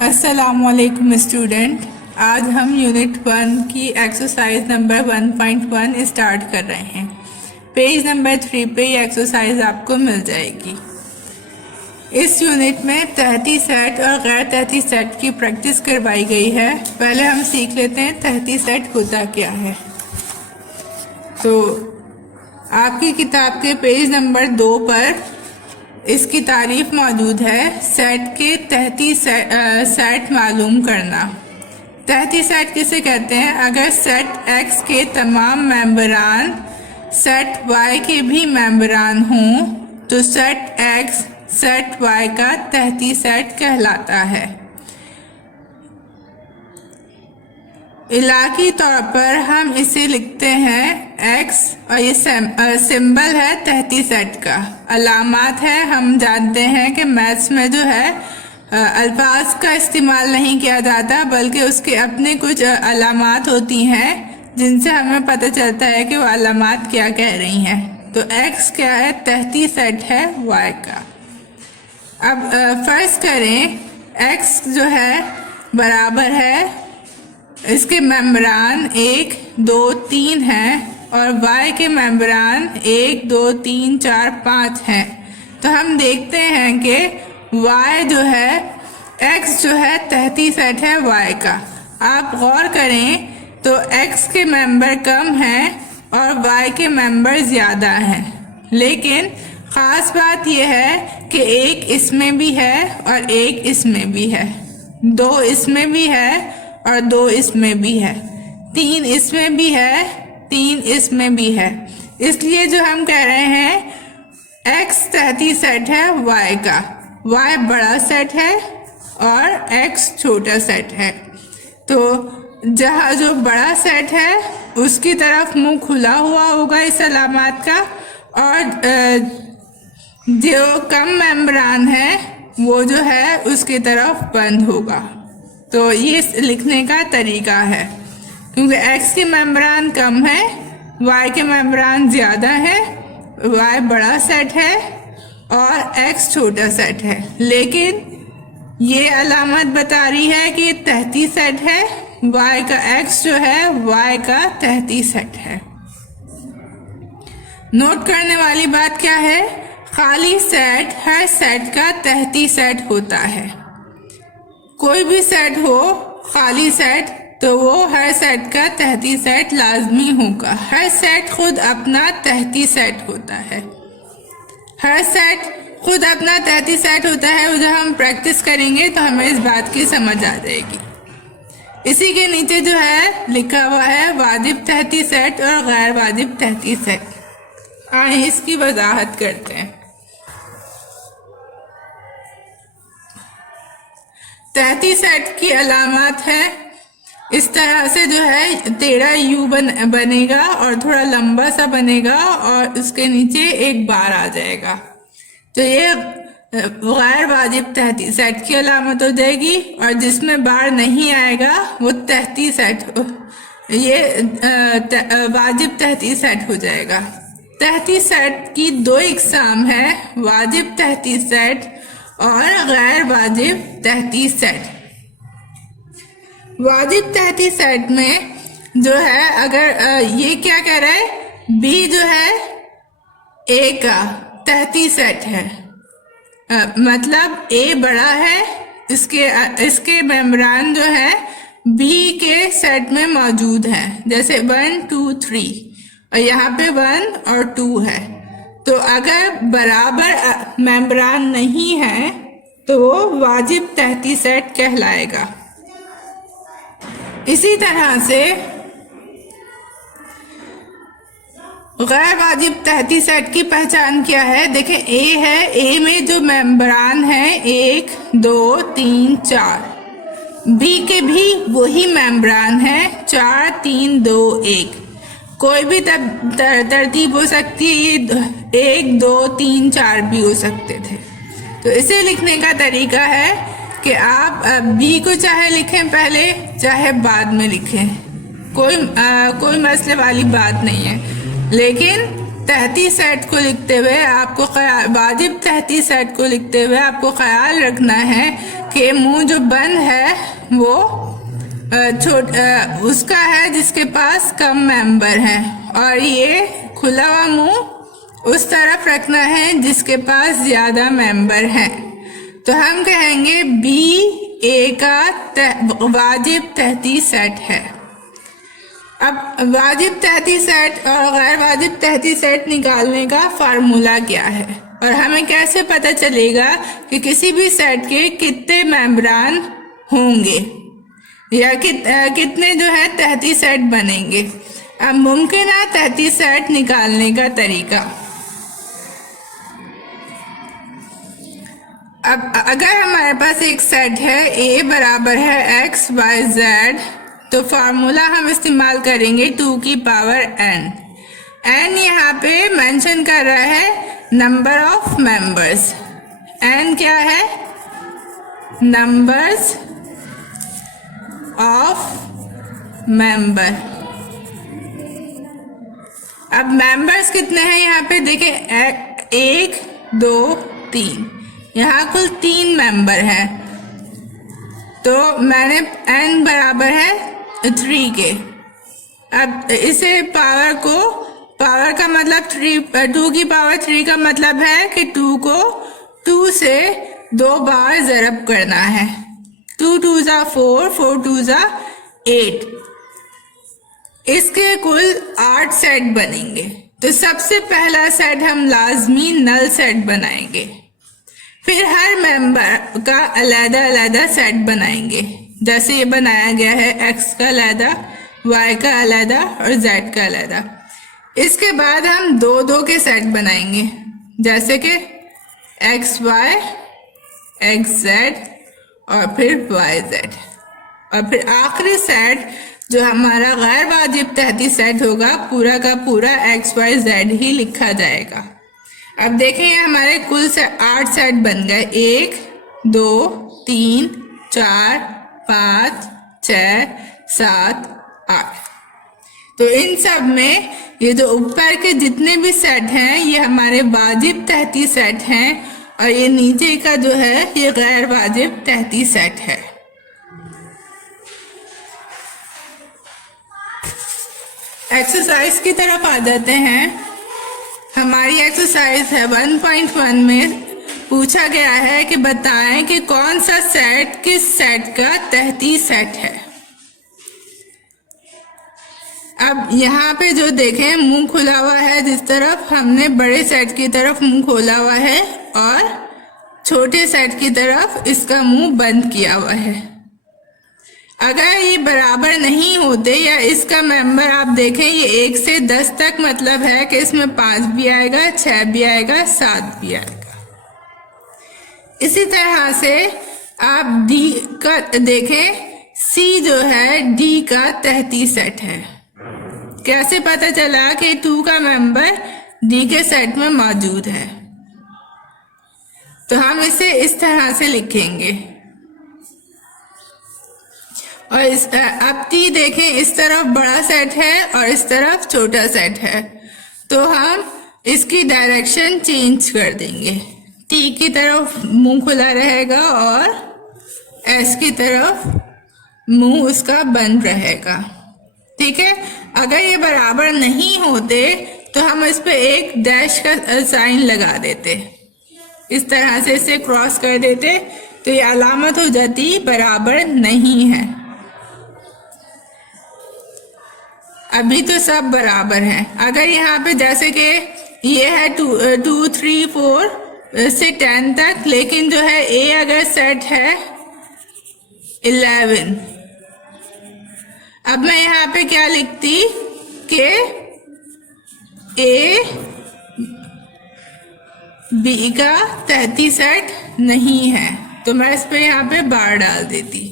अस्सलामुअलैकुम स्टूडेंट। आज हम यूनिट 1 की एक्सरसाइज नंबर 1.1 स्टार्ट कर रहे हैं। पेज नंबर 3 पे ये एक्सरसाइज आपको मिल जाएगी। इस यूनिट में तहती सेट और गैर तहती सेट की प्रैक्टिस करवाई गई है। पहले हम सीख लेते हैं तहती सेट होता क्या है। तो आपकी किताब के पेज नंबर 2 पर इसकी तारीफ मौजूद है। सेट के तहती सेट मालूम करना। तहती सेट किसे कहते हैं? अगर सेट एक्स के तमाम मेंबरान सेट वाई के भी मेंबरान हों तो सेट एक्स सेट वाई का तहती सेट कहलाता है। इलाकी तौर पर हम इसे लिखते हैं x और ये सिंबल है तहती सेट का। अलामात है, हम जानते हैं कि मैथ्स में जो है अल्फाज का इस्तेमाल नहीं किया जाता बल्कि उसके अपने कुछ अलामात होती हैं जिनसे हमें पता चलता है कि वो अलामात क्या कह रही हैं। तो x क्या है? तहती सेट है y का। अब फर्ज करें x जो है बराबर है, इसके मेंबरान 1, 2, 3 हैं और y के मेंबरान 1, 2, 3, 4, 5 हैं। तो हम देखते हैं कि y जो है x जो है तहती सेट है y का। आप गौर करें तो x के मेंबर कम हैं और y के मेंबर ज़्यादा हैं, लेकिन ख़ास बात यह है कि 1 इसमें भी है और 1 इसमें भी है, 2 इसमें भी है और 2 इसमें भी है, 3 इसमें भी है, 3 इसमें भी है। इसलिए जो हम कह रहे हैं x तहती सेट है y का, y बड़ा सेट है और x छोटा सेट है। तो जहाँ जो बड़ा सेट है उसकी तरफ मुंह खुला हुआ होगा इस अलामत का, और जो कम मेंबरान है वो जो है उसकी तरफ बंद होगा। तो ये लिखने का तरीका है, क्योंकि x के मेंबरान कम है, y के मेंबरान ज़्यादा है, y बड़ा सेट है और x छोटा सेट है, लेकिन ये अलामत बता रही है कि तहती सेट है, y का x जो है y का तहती सेट है। नोट करने वाली बात क्या है? खाली सेट हर सेट का तहती सेट होता है। कोई भी सेट हो खाली सेट तो वो हर सेट का तहती सेट लाजमी होगा। हर सेट खुद अपना तहती सेट होता है। हर सेट खुद अपना तहती सेट होता है। वो जब हम प्रैक्टिस करेंगे तो हमें इस बात की समझ आ जाएगी। इसी के नीचे जो है लिखा हुआ है वाजिब तहती सेट और गैर वाजिब तहती सेट। आइए इसकी वजाहत करते हैं। तहती सेट की अलामत है इस तरह से, जो है टेढ़ा यू बनेगा और थोड़ा लंबा सा बनेगा और उसके नीचे एक बार आ जाएगा। तो ये गैर वाजिब तहती सेट की अलामत हो जाएगी, और जिसमें बार नहीं आएगा वो तहती सेट, ये वाजिब तहती सेट हो जाएगा। तहती सेट की 2 इकसाम है, वाजिब तहती सेट और गैर वाजिब तहती सेट। वाजिब तहती सेट में जो है अगर ये क्या कह रहा है, B जो है A का तहती सेट है, मतलब A बड़ा है, इसके मेंबरान जो है B के सेट में मौजूद हैं, जैसे 1, 2, 3 और यहाँ पे 1 और 2 है। तो अगर बराबर मेंबरान नहीं है तो वो वाजिब तहती सेट कहलाएगा। इसी तरह से गैर वाजिब तहती सेट की पहचान क्या है? देखें A है, A में जो मेंबरान है 1, 2, 3, 4, B के भी वही मेंबरान है 4, 3, 2, 1। कोई भी तरतीब हो सकती है, ये 1, 2, 3, 4 भी हो सकते थे। तो इसे लिखने का तरीका है कि आप B को चाहे लिखें पहले चाहे बाद में लिखें, कोई मसले वाली बात नहीं है, लेकिन तहती सेट को लिखते हुए आपको वाजिब तहती सेट को लिखते हुए आपको ख्याल रखना है के मुंह जो बंद है वो उसका है जिसके पास कम मेंबर है, और ये खुला हुआ मुंह उस तरफ रखना है जिसके पास ज्यादा मेंबर है। तो हम कहेंगे बी ए का वाजिब तहती सेट है। अब वाजिब तहती सेट और गैर वाजिब तहती सेट निकालने का फार्मूला क्या है, और हमें कैसे पता चलेगा कि किसी भी सेट के कितने मेंबरान होंगे या कितने जो है तहती सेट बनेंगे। अब मुमकिन है तहती सेट निकालने का तरीका। अब अगर हमारे पास एक सेट है a बराबर है x y z, तो फार्मूला हम इस्तेमाल करेंगे 2 की पावर n। n यहाँ पे मेंशन कर रहा है नंबर ऑफ मेंबर्स। n क्या है? Numbers of member. अब मेंबर्स कितने हैं यहाँ पे देखें, 1 2 3, यहाँ कुल 3 मेंबर हैं। तो मैंने n बराबर है 3 के। अब इसे पावर का मतलब 2 की पावर 3 का मतलब है कि 2 को 2 से 2 बार ज़रब करना है। 2 2 ज़ा 4, 4 2 ज़ा 8। इसके कुल 8 सेट बनेंगे। तो सबसे पहला सेट हम लाजमी नल सेट बनाएंगे, फिर हर मेंबर का अलग अलग सेट बनाएंगे, जैसे ये बनाया गया है x का अलग, y का अलग और z का अलग। इसके बाद हम 2 2 के सेट बनाएंगे, जैसे कि x y x z और फिर y z, और फिर आखिरी सेट जो हमारा गैर वाजिब तहती सेट होगा पूरा का पूरा x y z ही लिखा जाएगा। अब देखें हमारे कुल 8 सेट बन गए, 1 2 3 4 5 6 7 8। तो इन सब में ये जो ऊपर के जितने भी सेट हैं ये हमारे वाजिब तहती सेट हैं, और ये नीचे का जो है ये गैर वाजिब तहती सेट है। एक्सरसाइज की तरफ आ जाते हैं। हमारी एक्सरसाइज है 1.1 में पूछा गया है कि बताएं कि कौन सा सेट किस सेट का तहती सेट है। अब यहाँ पे जो देखें मुंह खुला हुआ है, जिस तरफ हमने बड़े सेट की तरफ मुंह खोला हुआ है और छोटे सेट की तरफ इसका मुंह बंद किया हुआ है। अगर ये बराबर नहीं होते या इसका मेंबर आप देखें ये 1 से 10 तक मतलब है कि इसमें 5 भी आएगा, 6 भी आएगा, 7 भी आएगा। इसी तरह से आप डी का देखें, सी जो है डी का तहती सेट है। कैसे पता चला कि 2 का मेंबर डी के सेट में मौजूद है? तो हम इसे इस तरह से लिखेंगे, और अब टी देखें इस तरफ बड़ा सेट है और इस तरफ छोटा सेट है, तो हम इसकी डायरेक्शन चेंज कर देंगे। टी की तरफ मुंह खुला रहेगा और एस की तरफ मुंह उसका बंद रहेगा। ठीक है, अगर ये बराबर नहीं होते तो हम इस पे एक डैश का साइन लगा देते, इस तरह से इसे क्रॉस कर देते, तो ये अलामत हो जाती बराबर नहीं है। अभी तो सब बराबर हैं। अगर यहाँ पे जैसे कि ये है 2 3 4 से 10 तक, लेकिन जो है ए अगर सेट है 11, अब मैं यहाँ पे क्या लिखती कि ए बी का तहती सेट नहीं है, तो मैं इस पे यहाँ पे बार डाल देती,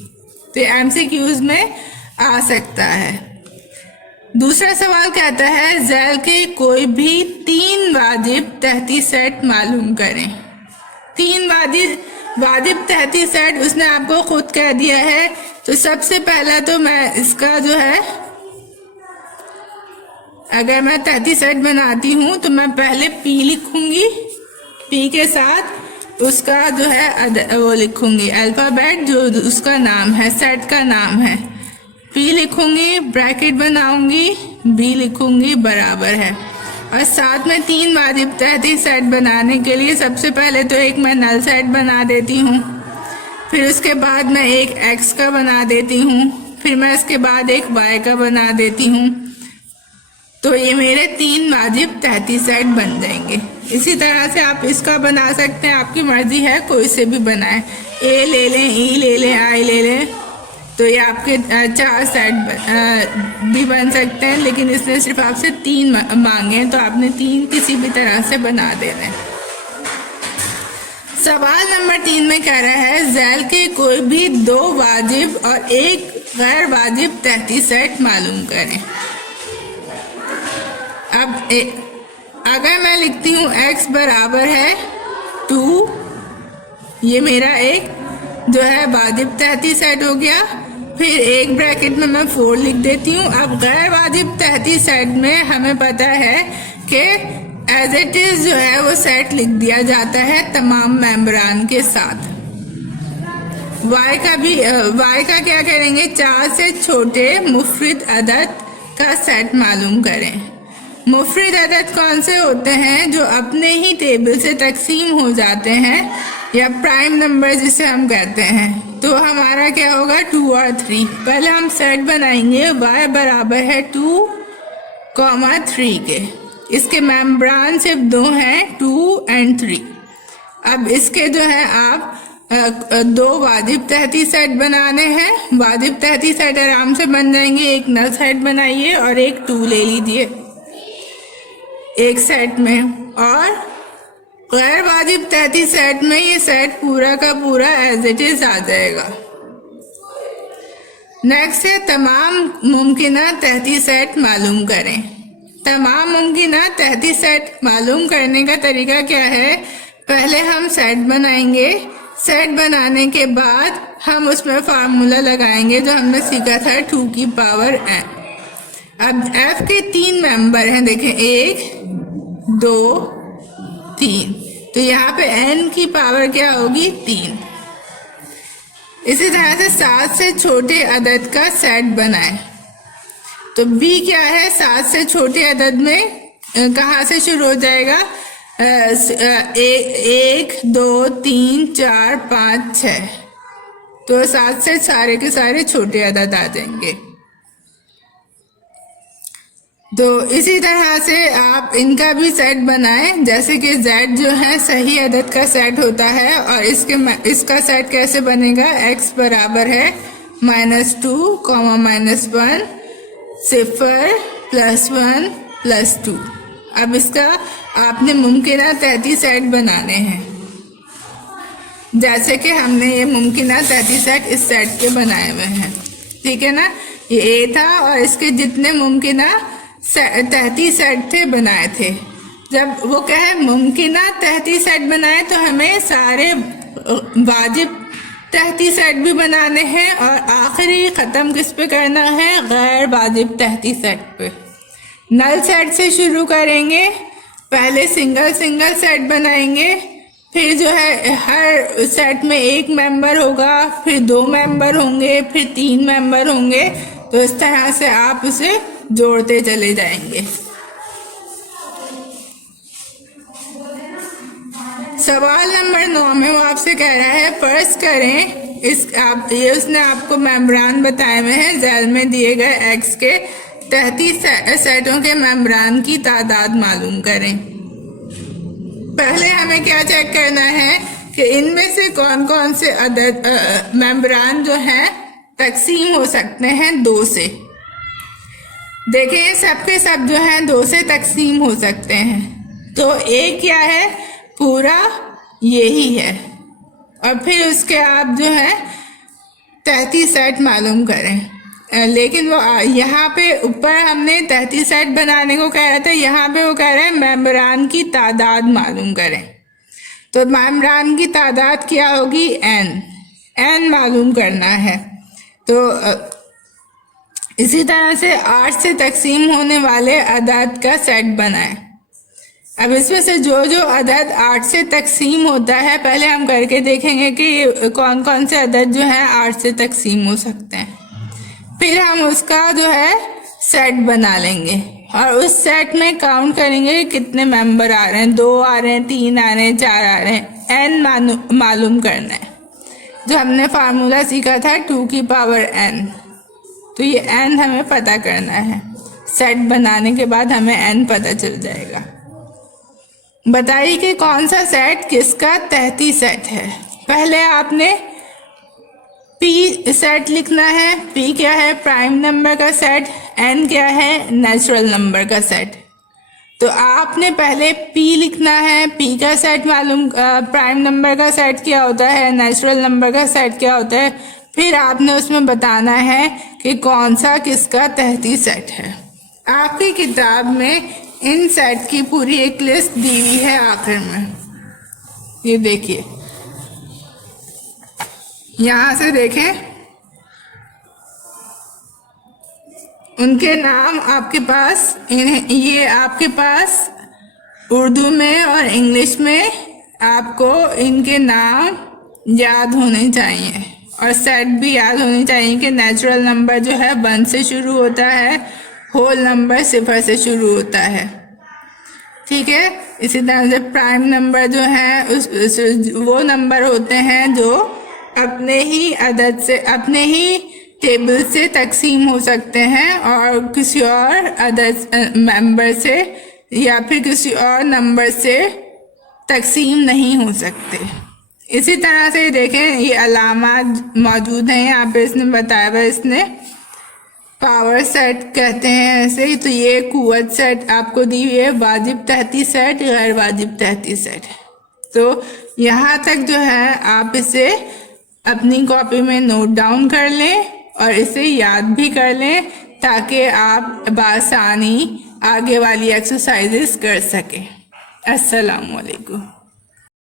तो एमसीक्यूज में आ सकता है। दूसरा सवाल कहता है ज़ैल के कोई भी 3 वाजिब तहती सेट मालूम करें। 3 वाजिब तहती सेट उसने आपको खुद कह दिया है। तो सबसे पहला तो मैं इसका जो है, अगर मैं तहती सेट बनाती हूँ तो मैं पहले पी लिखूंगी, पी के साथ उसका जो है वो लिखूंगी अल्फ़ाबेट जो उसका नाम है, सेट का नाम है। पी लिखूंगी, ब्रैकेट बनाऊंगी, बी लिखूंगी बराबर है। और साथ में 3 वाजिब तहती सेट बनाने के लिए सबसे पहले तो एक मैं नल सेट बना देती हूँ, फिर उसके बाद मैं एक एक्स का बना देती हूँ, फिर मैं इसके बाद एक वाई का बना देती हूँ। तो ये मेरे 3 वाजिब तहती सेट बन जाएंगे। इसी तरह से आप इसका बना सकते हैं, आपकी मर्जी है, कोई से भी बनाएं। ए ले लें, ई ले लें, आई ले लें, तो ये आपके 4 सेट भी बन सकते हैं, लेकिन इसने सिर्फ आपसे 3 मांगे हैं, तो आपने 3 किसी भी तरह से बना देना है। सवाल नंबर 3 में कह रहा है ज़ैल के कोई भी 2 वाजिब और एक गैर वाजिब तहती सेट मालूम करें। अब अगर मैं लिखती हूँ x बराबर है 2, ये मेरा एक जो है वाजिब तहती सेट हो गया। फिर एक ब्रैकेट में मैं 4 लिख देती हूँ। अब गैर वाजिब तहती सेट में हमें पता है कि एज इट इज जो है वो सेट लिख दिया जाता है तमाम मेंबरान के साथ। y का क्या करेंगे, 4 से छोटे मुफरिद अदद का सेट मालूम करें। मुफरिद अदद कौन से होते हैं, जो अपने ही टेबल से तकसीम हो जाते हैं, या प्राइम नंबर जिसे हम कहते हैं। तो हमारा क्या होगा 2 और 3। पहले हम सेट बनाएंगे y बराबर है 2, 3 के। इसके मेंबरान सिर्फ 2 हैं, 2 और 3। अब इसके जो है आप 2 वाजिब तहती सेट बनाने हैं। वाजिब तहती सेट आराम से बन जाएंगे। एक नल सेट बनाइए और एक 2 ले लीजिए एक सेट में, और गैर वाजिब तहती सेट में ये सेट पूरा का पूरा एज इट इज आ जाएगा। नेक्स्ट है तमाम मुमकिना तहती सेट मालूम करें। तमाम मुमकिना तहती सेट मालूम करने का तरीका क्या है, पहले हम सेट बनाएंगे। सेट बनाने के बाद हम उसमें फार्मूला लगाएंगे जो हमने सीखा था 2 की पावर n। अब f के 3 मेंबर हैं, देखें 1, 2, 3, तो यहाँ पे n की पावर क्या होगी 3। इसी तरह से 7 से छोटे अदद का सेट बनाएं। तो b क्या है, 7 से छोटे अदद में कहाँ से शुरू हो जाएगा, 1, 2, 3, 4, 5, 6, तो 7 से सारे के सारे छोटे अदद आ जाएंगे। तो इसी तरह से आप इनका भी सेट बनाएं, जैसे कि z जो है सही अदद का सेट होता है, और इसका सेट कैसे बनेगा, x बराबर है -2, -1, 0, +1, +2। अब इसका आपने मुमकिना तहती सेट बनाने हैं, जैसे कि हमने ये मुमकिना तहती सेट इस सेट के बनाए हुए हैं, ठीक है ना। ये a था और इसके जितने मुमकिना तहती सेट थे बनाए थे। जब वो कहे मुमकिना तहती सेट बनाए तो हमें सारे वाजिब तहती सेट भी बनाने हैं, और आखिरी ख़त्म किस पे करना है, गैर वाजिब तहती सेट पे। नल सेट से शुरू करेंगे, पहले सिंगल सेट बनाएंगे, फिर जो है हर सेट में एक मेंबर होगा, फिर 2 मेंबर होंगे, फिर 3 मेंबर होंगे। तो इस तरह से आप उसे जोड़ते चले जाएंगे। सवाल नंबर 9 में वो आपसे कह रहा है फर्ज करें ये उसने आपको मेंबरान बताए हुए हैं, ज़ैल में दिए गए x के तहती सेटों के मेंबरान की तादाद मालूम करें। पहले हमें क्या चेक करना है कि इनमें से कौन कौन से अदद मेंबरान जो हैं तकसीम हो सकते हैं 2 से। देखिए सबके सब जो हैं 2 से तकसीम हो सकते हैं। तो एक क्या है, पूरा यही है, और फिर उसके आप जो है तहती सेट मालूम करें। लेकिन वो यहाँ पे ऊपर हमने तहती सेट बनाने को कह रहा था, यहाँ पे वो कह रहे हैं मेंबरान की तादाद मालूम करें। तो मेंबरान की तादाद क्या होगी, n मालूम करना है। तो इसी तरह से 8 से तकसीम होने वाले अदाद का सेट बनाएं। अब इसमें से जो जो अदद 8 से तकसीम होता है पहले हम करके देखेंगे कि कौन कौन से अदद जो है 8 से तकसीम हो सकते हैं। फिर हम उसका जो है सेट बना लेंगे और उस सेट में काउंट करेंगे कि कितने मेंबर आ रहे हैं, 2 आ रहे हैं, 3 आ रहे हैं, 4 आ रहे हैं। n मालूम करना है, जो हमने फार्मूला सीखा था 2 की पावर n। तो ये n हमें पता करना है। सेट बनाने के बाद हमें n पता चल जाएगा। बताइए कि कौन सा सेट किसका तहती सेट है। पहले आपने p सेट लिखना है। p क्या है? प्राइम नंबर का सेट। n क्या है? नेचुरल नंबर का सेट। तो आपने पहले p लिखना है। p का सेट मालूम, प्राइम नंबर का सेट क्या होता है, नेचुरल नंबर का सेट क्या होता है। फिर आपने उसमें बताना है कि कौन सा किसका तहती सेट है। आपकी किताब में इन सेट की पूरी एक लिस्ट दी हुई है आखिर में। ये देखिए, यहाँ से देखें, उनके नाम आपके पास, ये आपके पास उर्दू में और इंग्लिश में आपको इनके नाम याद होने चाहिए और सेट भी याद होनी चाहिए कि नेचुरल नंबर जो है 1 से शुरू होता है, होल नंबर 0 से शुरू होता है। ठीक है। इसी तरह से प्राइम नंबर जो है वो नंबर होते हैं जो अपने ही अदद से, अपने ही टेबल से तकसीम हो सकते हैं और किसी और अदद मेंबर से या फिर किसी और नंबर से तकसीम नहीं हो सकते। इसी तरह से देखें, ये अलामात मौजूद हैं यहाँ पे, इसने बताया हुआ, इसने पावर सेट कहते हैं ऐसे ही। तो ये कुव्वत सेट आपको दी हुई है, वाजिब तहती सेट, गैर वाजिब तहती सेट। तो यहाँ तक जो है आप इसे अपनी कॉपी में नोट डाउन कर लें और इसे याद भी कर लें ताकि आप बासानी आगे वाली एक्सरसाइजेस कर सकें। अस्सलाम वालेकुम।